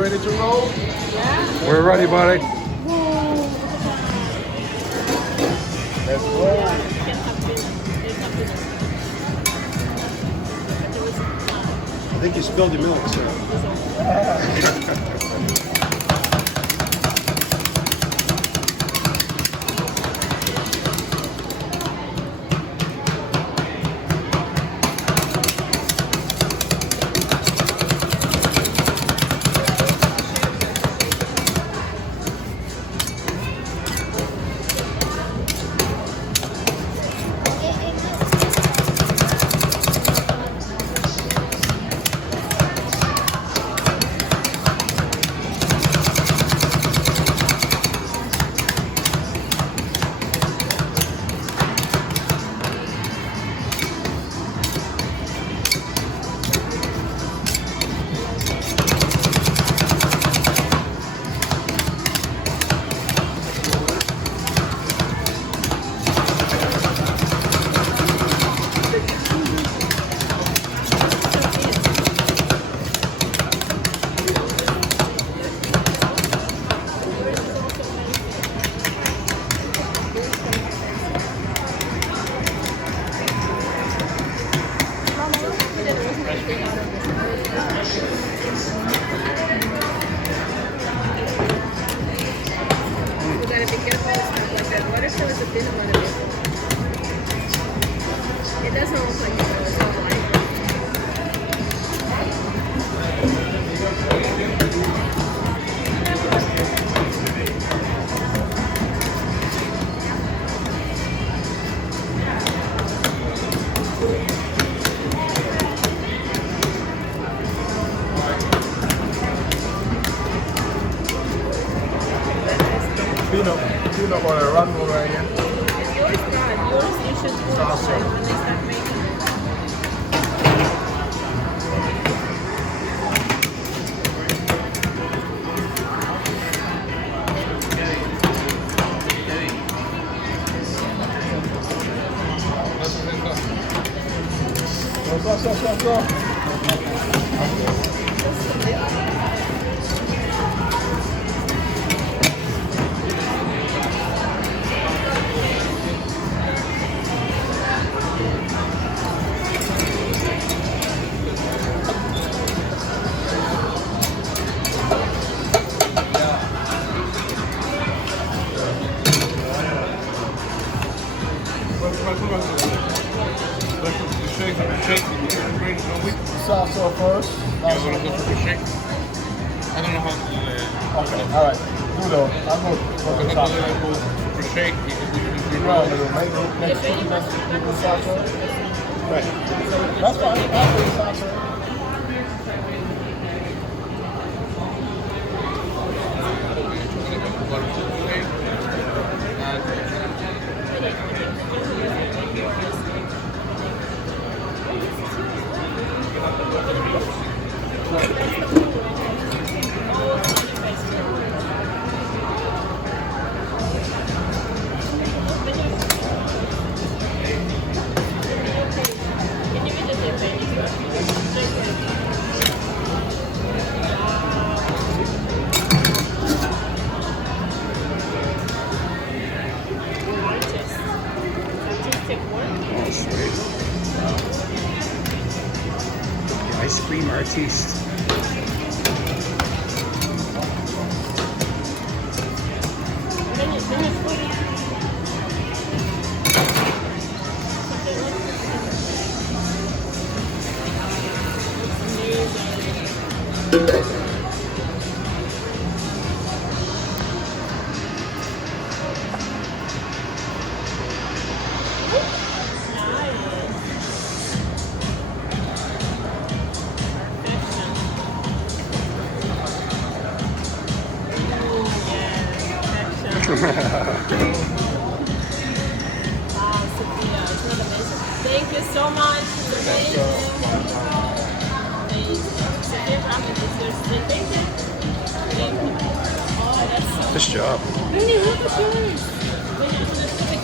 ready to roll? Yeah. We're ready, buddy. Let's roll. I think you spilled your milk, sir. It doesn't look like it's so light. Peanut butter run over again. Is yours not? Yours you should watch it when they start making it. Go. Salsa first. I don't know how to Okay, alright. Do those. I'm going to go to salsa. for shake. Right, next salsa. Right. That's fine. I'll do salsa. Oh, sweet. The ice cream artiste. Wow, Sophia, isn't it amazing? Thank you so much. It's amazing. Amazing. Sophia Ramen is your steak. Thank you. Oh, that's so Good job. Really, look at yours.